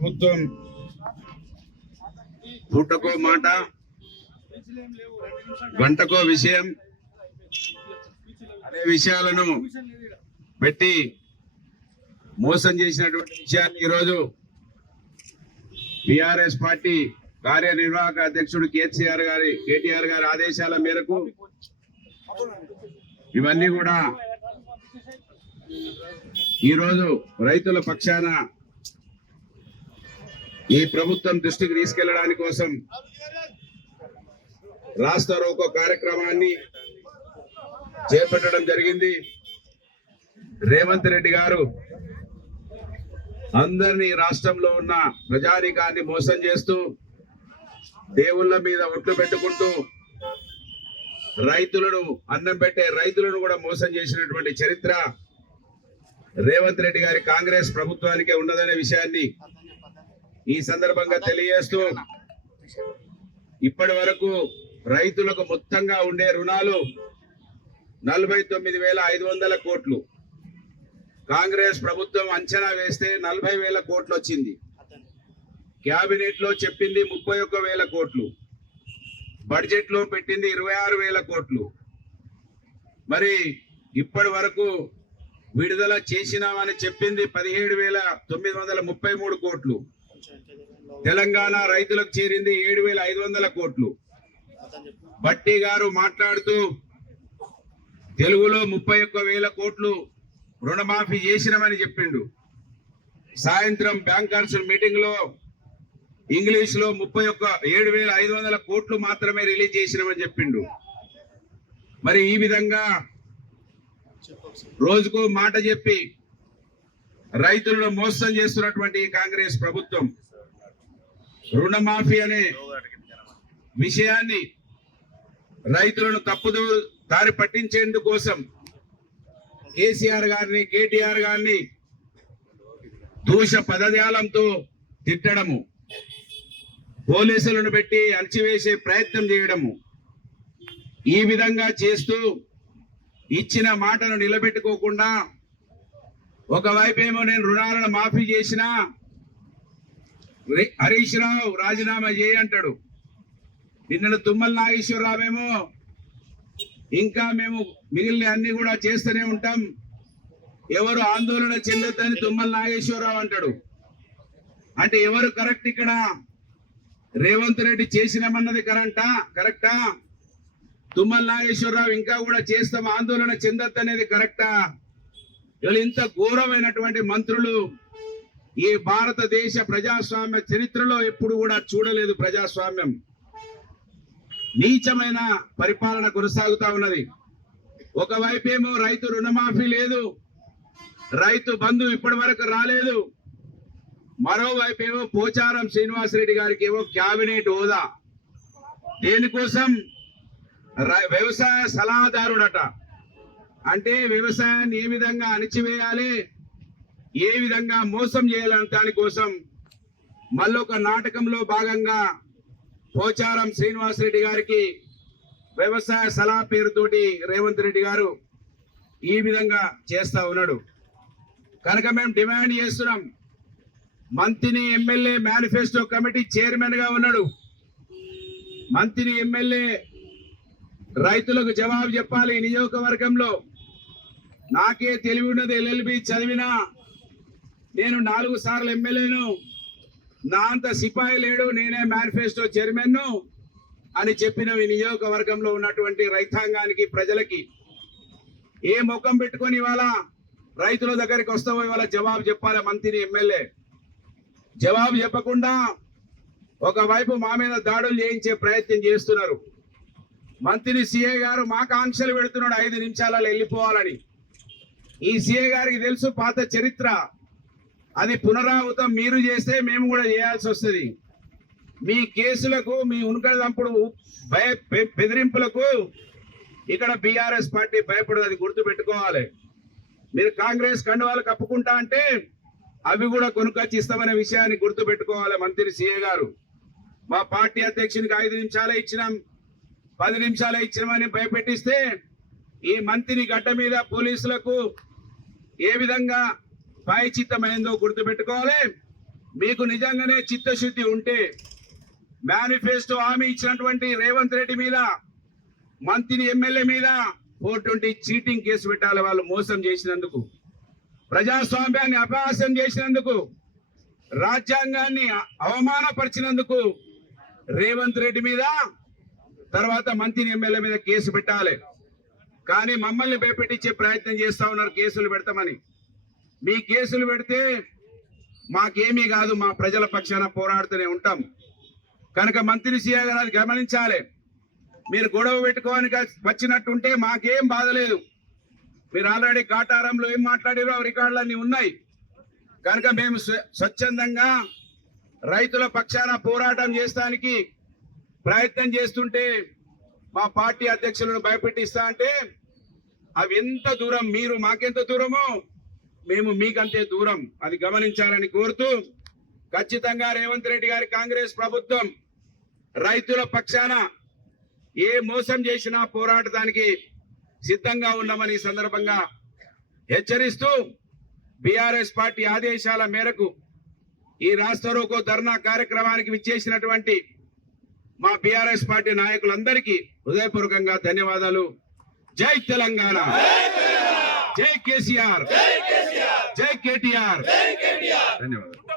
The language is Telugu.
ప్రభుత్వం పూటకో మాట గంటకో విషయం అనే విషయాలను పెట్టి మోసం చేసినటువంటి విషయాన్ని ఈరోజు టిఆర్ఎస్ పార్టీ కార్యనిర్వాహక అధ్యక్షుడు కేటీఆర్ గారి ఆదేశాల మేరకు ఇవన్నీ కూడా ఈరోజు రైతుల పక్షాన ఈ ప్రభుత్వం దృష్టికి తీసుకెళ్లడానికి కోసం రాస్తా రోకో కార్యక్రమాన్ని చేపట్టడం జరిగింది. రేవంత్ రెడ్డి గారు అందరినీ రాష్ట్రంలో ఉన్న ప్రజానీకాన్ని మోసం చేస్తూ దేవుళ్ళ మీద ఒట్లు పెట్టుకుంటూ రైతులను అన్నం పెట్టే రైతులను కూడా మోసం చేసినటువంటి చరిత్ర రేవంత్ రెడ్డి గారి కాంగ్రెస్ ప్రభుత్వానికే ఉన్నదనే విషయాన్ని ఈ సందర్భంగా తెలియజేస్తూ ఇప్పటి వరకు రైతులకు మొత్తంగా ఉండే రుణాలు 49,500 కోట్లు. కాంగ్రెస్ ప్రభుత్వం అంచనా వేస్తే 40,000 కోట్లు వచ్చింది. క్యాబినెట్ లో చెప్పింది 31,000 కోట్లు, బడ్జెట్ లో పెట్టింది 26,000 కోట్లు. మరి ఇప్పటి వరకు విడుదల చేసినామని చెప్పింది 17,933 కోట్లు. తెలంగాణ రైతులకు చేరింది 7,500 కోట్లు. బట్టి గారు మాట్లాడుతూ తెలుగులో 31,000 కోట్లు రుణమాఫీ చేసినామని చెప్పిండు. సాయంత్రం బ్యాంకర్స్ మీటింగ్ లో ఇంగ్లీష్ లో 7,500 కోట్లు మాత్రమే రిలీజ్ చేసినామని చెప్పిండు. మరి ఈ విధంగా రోజుకు మాట చెప్పి రైతులను మోసం చేస్తున్నటువంటి కాంగ్రెస్ ప్రభుత్వం రుణమాఫీ అనే విషయాన్ని రైతులను తప్పుదో దారి పట్టించేందుకు కోసం కేసీఆర్ గారిని కేటీఆర్ గారిని దూష పదజాలంతో తిట్టడము, పోలీసులను పెట్టి అణచివేసే ప్రయత్నం చేయడము, ఈ విధంగా చేస్తూ ఇచ్చిన మాటను నిలబెట్టుకోకుండా ఒకవైపేమో నేను రుణాలను మాఫీ చేసినా హరీష్ రావు రాజీనామా చేయి అంటాడు. నిన్న తుమ్మల నాగేశ్వరరావేమో ఇంకా మేము మిగిలిన అన్ని కూడా చేస్తూనే ఉంటాం, ఎవరు ఆందోళన చెందొద్దని తుమ్మల నాగేశ్వరరావు అంటాడు. అంటే ఎవరు కరెక్ట్ ఇక్కడ? రేవంత్ రెడ్డి చేసినామన్నది కరెక్టా? తుమ్మల నాగేశ్వరరావు ఇంకా కూడా చేస్తాం ఆందోళన చెందొద్దు అనేది కరెక్టా? ఇంత ఘోరమైనటువంటి మంత్రులు ఈ భారతదేశ ప్రజాస్వామ్య చరిత్రలో ఎప్పుడు కూడా చూడలేదు. ప్రజాస్వామ్యం నీచమైన పరిపాలన కొనసాగుతా ఉన్నది. ఒకవైపేమో రైతు రుణమాఫీ లేదు, రైతు బంధు ఇప్పటి వరకు రాలేదు. మరోవైపేమో పోచారం శ్రీనివాసరెడ్డి గారికి ఏమో క్యాబినెట్ హోదా. దేనికోసం? వ్యవసాయ సలహాదారుడట. అంటే వ్యవసాయాన్ని ఏ విధంగా అణిచివేయాలి, ఏ విధంగా మోసం చేయాలని దానికోసం మళ్ళొక నాటకంలో భాగంగా పోచారం శ్రీనివాసరెడ్డి గారికి వ్యవసాయ సలహా పేరుతోటి రేవంత్ రెడ్డి గారు ఈ విధంగా చేస్తా ఉన్నాడు. కనుక మేము డిమాండ్ చేస్తున్నాం, మంత్రిని ఎమ్మెల్యే మేనిఫెస్టో కమిటీ చైర్మన్ గా ఉన్నాడు. మంత్రిని ఎమ్మెల్యే రైతులకు జవాబు చెప్పాలి. నియోజకవర్గంలో నాకే తెలివి ఉన్నది, LLB చదివినా, నేను 4 సార్లు ఎమ్మెల్యేను, నా అంత సిపాయి లేడు, నేనే మేనిఫెస్టో చైర్మన్ అని చెప్పిన ఈ నియోజకవర్గంలో ఉన్నటువంటి రైతాంగానికి ప్రజలకి ఏ ముఖం పెట్టుకొని ఇవాళ రైతుల దగ్గరికి వస్తావో ఇవాళ జవాబు చెప్పాలి. మంత్రి ఎమ్మెల్యే జవాబు చెప్పకుండా ఒకవైపు మా మీద దాడులు చేయించే ప్రయత్నం చేస్తున్నారు. మంత్రి సిఐ గారు మాకు ఆంక్షలు పెడుతున్నాడు 5 నిమిషాలలో వెళ్ళిపోవాలని. ఈ సిఐ గారికి తెలుసు పాత చరిత్ర, అది పునరావృతం మీరు చేస్తే మేము కూడా చేయాల్సి వస్తుంది. మీ కేసులకు, మీ ఉనకదంపుడు బెదిరింపులకు ఇక్కడ బీఆర్ఎస్ పార్టీ భయపడదు, అది గుర్తు పెట్టుకోవాలి. మీరు కాంగ్రెస్ కండువాలు కప్పుకుంటా అంటే అవి కూడా కొనుకొచ్చి ఇస్తామనే విషయాన్ని గుర్తు పెట్టుకోవాలి. మంత్రి సిఐ గారు మా పార్టీ అధ్యక్షునికి 5 నిమిషాలే ఇచ్చినాం, 10 నిమిషాలే ఇచ్చినామని భయపెట్టిస్తే ఈ మంత్రి గడ్డ మీద పోలీసులకు ఏ విధంగా పాయచిత్తమైందో గుర్తు పెట్టుకోవాలి. మీకు నిజంగానే చిత్తశుద్ధి ఉంటే మేనిఫెస్టో హామీ ఇచ్చినటువంటి రేవంత్ రెడ్డి మీద, మంత్రి ఎమ్మెల్యే మీద 420 చీటింగ్ కేసు పెట్టాలి. వాళ్ళు మోసం చేసినందుకు, ప్రజాస్వామ్యాన్ని అపహాస్యం చేసినందుకు, రాజ్యాంగాన్ని అవమానపరిచినందుకు రేవంత్ రెడ్డి మీద, తర్వాత మంత్రి ఎమ్మెల్యే మీద కేసు పెట్టాలి. కానీ మమ్మల్ని భయపెట్టించే ప్రయత్నం చేస్తా ఉన్నారు కేసులు పెడతామని. మీ కేసులు పెడితే మాకేమీ కాదు, మా ప్రజల పక్షాన పోరాడుతూనే ఉంటాం. కనుక మంత్రి సీఏ గారు అది గమనించాలి. మీరు గొడవ పెట్టుకోవడానికి వచ్చినట్టుంటే మాకేం బాధ లేదు. మీరు ఆల్రెడీ కాటారంలో ఏం మాట్లాడారో రికార్డులన్నీ ఉన్నాయి. కనుక మేము స్వచ్ఛందంగా రైతుల పక్షాన పోరాటం చేస్తానికి ప్రయత్నం చేస్తుంటే మా పార్టీ అధ్యక్షులను భయపెట్టిస్తా అంటే అవి ఎంత దూరం, మీరు మాకెంత దూరమో మేము మీకంతే దూరం, అది గమనించాలని కోరుతూ, ఖచ్చితంగా రేవంత్ రెడ్డి గారి కాంగ్రెస్ ప్రభుత్వం రైతుల పక్షాన ఏ మోసం చేసినా పోరాడటానికి సిద్ధంగా ఉన్నామని ఈ సందర్భంగా హెచ్చరిస్తూ, బీఆర్ఎస్ పార్టీ ఆదేశాల మేరకు ఈ రాష్ట్ర రోకో ధర్నా కార్యక్రమానికి విచ్చేసినటువంటి మా బీఆర్ఎస్ పార్టీ నాయకులందరికీ హృదయపూర్వకంగా ధన్యవాదాలు. జై తెలంగాణ, జై కేసీఆర్, జై కేటీఆర్. ధన్యవాదాలు.